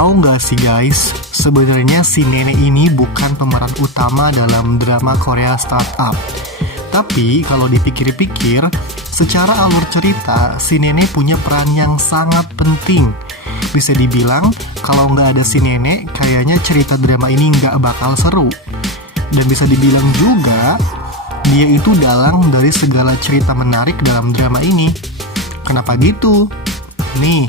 Tahu nggak sih guys, sebenarnya si nenek ini bukan pemeran utama dalam drama Korea Startup. Tapi kalau dipikir-pikir, secara alur cerita, si nenek punya peran yang sangat penting. Bisa dibilang, kalau nggak ada si nenek, kayaknya cerita drama ini nggak bakal seru. Dan bisa dibilang juga, dia itu dalang dari segala cerita menarik dalam drama ini. Kenapa gitu? Nih,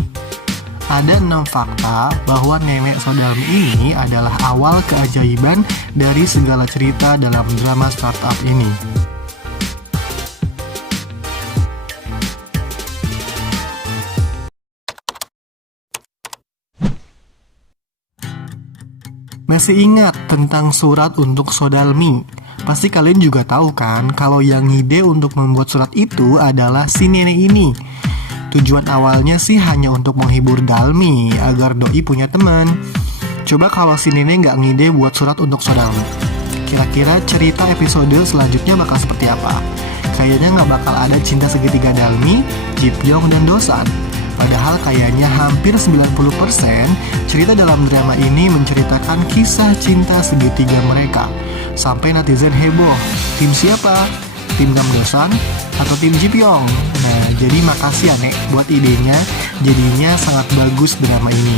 ada 6 fakta bahwa nenek Sodalmi ini adalah awal keajaiban dari segala cerita dalam drama startup ini. Masih ingat tentang surat untuk Sodalmi? Pasti kalian juga tahu kan kalau yang ngide untuk membuat surat itu adalah si nenek ini. Tujuan awalnya sih hanya untuk menghibur Dalmi agar doi punya teman. Coba kalau si nenek nggak ngide buat surat untuk Sodalmi, kira-kira cerita episode selanjutnya bakal seperti apa? Kayaknya nggak bakal ada cinta segitiga Dalmi, Jipyong, dan Dosan. Padahal kayaknya hampir 90% cerita dalam drama ini menceritakan kisah cinta segitiga mereka. Sampai netizen heboh, tim siapa? Tim Dosan atau tim Jipyong? Nah, jadi makasih ya Nek buat idenya, jadinya sangat bagus drama ini.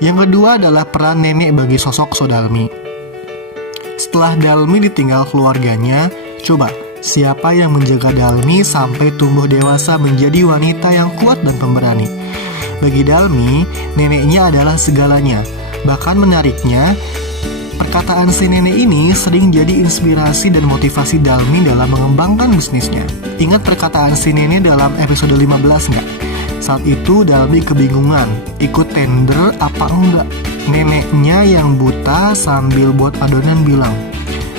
Yang kedua adalah peran nenek bagi sosok Sodalmi. Setelah Dalmi ditinggal keluarganya, coba siapa yang menjaga Dalmi sampai tumbuh dewasa menjadi wanita yang kuat dan pemberani? Bagi Dalmi, neneknya adalah segalanya. Bahkan menariknya, perkataan si nenek ini sering jadi inspirasi dan motivasi Dalmi dalam mengembangkan bisnisnya. Ingat perkataan si nenek dalam episode 15 nggak? Saat itu Dalmi kebingungan, ikut tender apa enggak? Neneknya yang buta sambil buat adonan bilang,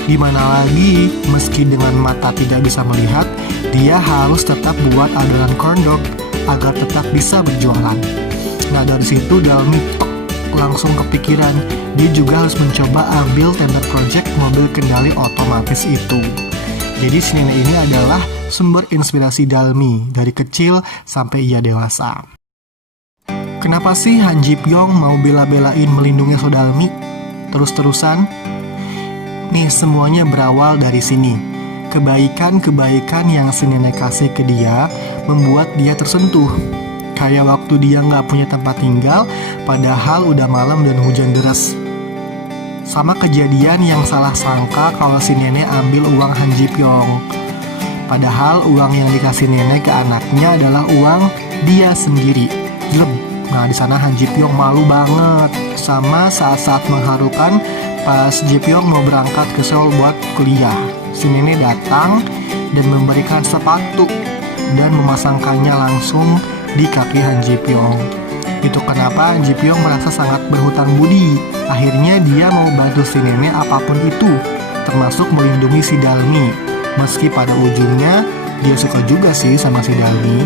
gimana lagi, meski dengan mata tidak bisa melihat, dia harus tetap buat adonan corn dog agar tetap bisa berjualan. Nah dari situ Dalmi langsung kepikiran, dia juga harus mencoba ambil tender project mobil kendali otomatis itu. Jadi si nenek ini adalah sumber inspirasi Dalmi dari kecil sampai ia dewasa. Kenapa sih Han Ji-pyong mau bela-belain melindungi Sodalmi terus-terusan? Nih semuanya berawal dari sini. Kebaikan-kebaikan yang si nenek kasih ke dia membuat dia tersentuh. Kayak waktu dia nggak punya tempat tinggal, padahal udah malam dan hujan deras. Sama kejadian yang salah sangka kalau si nenek ambil uang Han Ji-pyong. Padahal uang yang dikasih nenek ke anaknya adalah uang dia sendiri. Jelem. Nah di sana Han Ji-pyong malu banget. Sama saat-saat mengharukan pas Ji-pyong mau berangkat ke Seoul buat kuliah. Si nenek datang dan memberikan sepatu dan memasangkannya langsung di kaki Han Ji-pyong. Itu kenapa Han Ji-pyong merasa sangat berhutang budi. Akhirnya dia mau bantu si nenek apapun itu, termasuk melindungi si Dalmi. Meski pada ujungnya dia suka juga sih sama si Dalmi.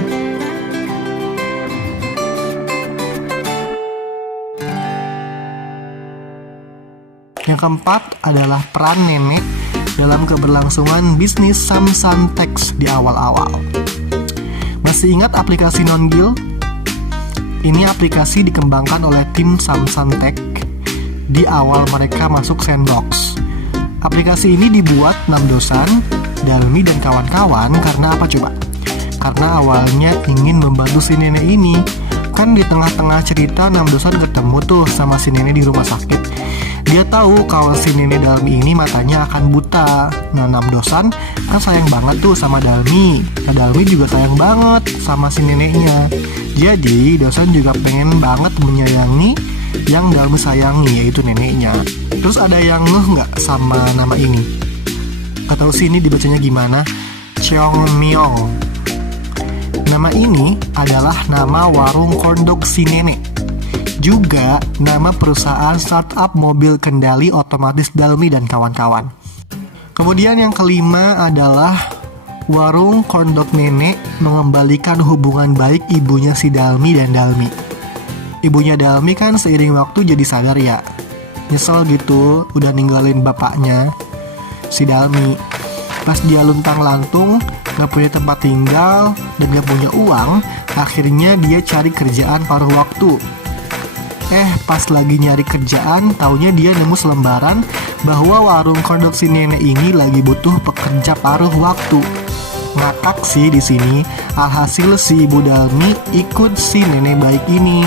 Yang keempat adalah peran nenek dalam keberlangsungan bisnis Samsung Text di awal-awal. Masih ingat aplikasi Nongil? Ini aplikasi dikembangkan oleh tim Samsung Tech di awal mereka masuk sandbox. Aplikasi ini dibuat Dosan, Dalmi, dan kawan-kawan karena apa coba? Karena awalnya ingin membantu si nenek ini. Kan di tengah-tengah cerita Dosan ketemu tuh sama si nenek di rumah sakit. Dia tahu kalau si nenek Dalmi ini matanya akan buta. Nah Dosan kan sayang banget tuh sama Dalmi. Nah Dalmi juga sayang banget sama si neneknya. Jadi Dosan juga pengen banget menyayangi yang Dalmi sayangi, yaitu neneknya. Terus ada yang nggak sama nama ini? Gak tahu sih ini dibacanya gimana? Cheongmyeong. Nama ini adalah nama warung kondok si nenek. Juga nama perusahaan startup mobil kendali otomatis Dalmi dan kawan-kawan. Kemudian yang kelima adalah warung kondok nenek mengembalikan hubungan baik ibunya si Dalmi dan Dalmi. Ibunya Dalmi kan seiring waktu jadi sadar ya, nyesel gitu udah ninggalin bapaknya si Dalmi. Pas dia luntang-lantung, gak punya tempat tinggal dan gak punya uang, Akhirnya dia cari kerjaan paruh waktu. Pas lagi nyari kerjaan, taunya dia nemu selembaran bahwa warung kodok si nenek ini lagi butuh pekerja paruh waktu. Ngakak sih di sini. Alhasil si Ibu Dalmi ikut si nenek baik ini.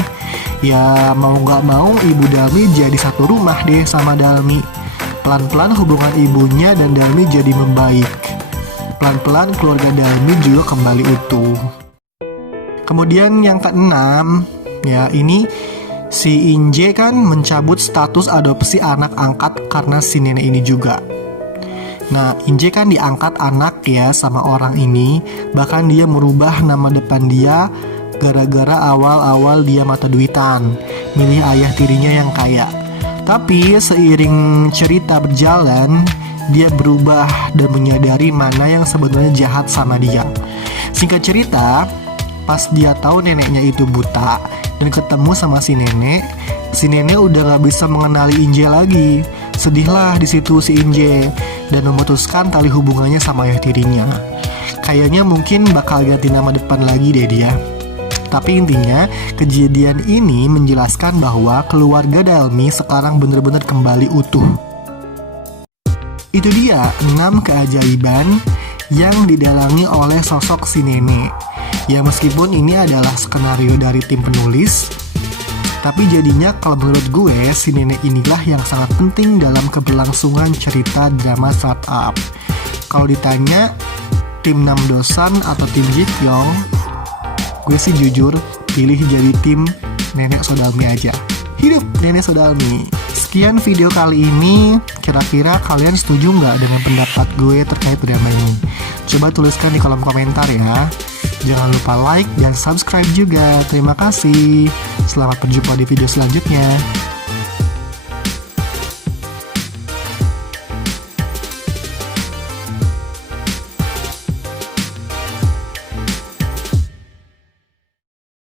Ya mau gak mau Ibu Dalmi jadi satu rumah deh sama Dalmi. Pelan-pelan hubungan ibunya dan Dalmi jadi membaik. Pelan-pelan keluarga Dalmi juga kembali utuh. Kemudian yang keenam, ya ini si Inje kan mencabut status adopsi anak angkat karena si nenek ini juga. Nah, Inje kan diangkat anak ya sama orang ini. Bahkan dia merubah nama depan dia gara-gara awal-awal dia mata duitan, milih ayah tirinya yang kaya. Tapi seiring cerita berjalan, dia berubah dan menyadari mana yang sebenarnya jahat sama dia. Singkat cerita, pas dia tahu neneknya itu buta dan ketemu sama si nenek udah gak bisa mengenali Inje lagi. Sedihlah di situ si Inje dan memutuskan tali hubungannya sama ayah tirinya. Kayaknya mungkin bakal ganti nama depan lagi deh dia. Tapi intinya kejadian ini menjelaskan bahwa keluarga Dalmi sekarang benar-benar kembali utuh. Itu dia 6 keajaiban yang didalangi oleh sosok si nenek. Ya meskipun ini adalah skenario dari tim penulis, tapi jadinya kalau menurut gue si nenek inilah yang sangat penting dalam keberlangsungan cerita drama startup. Kalau ditanya tim Namdosan atau tim Jikyoung, gue sih jujur pilih jadi tim Nenek Sodalmi aja. Hidup Nenek Sodalmi. Sekian video kali ini. Kira-kira kalian setuju nggak dengan pendapat gue terkait drama ini? Coba tuliskan di kolom komentar ya. Jangan lupa like dan subscribe juga. Terima kasih. Selamat berjumpa di video selanjutnya.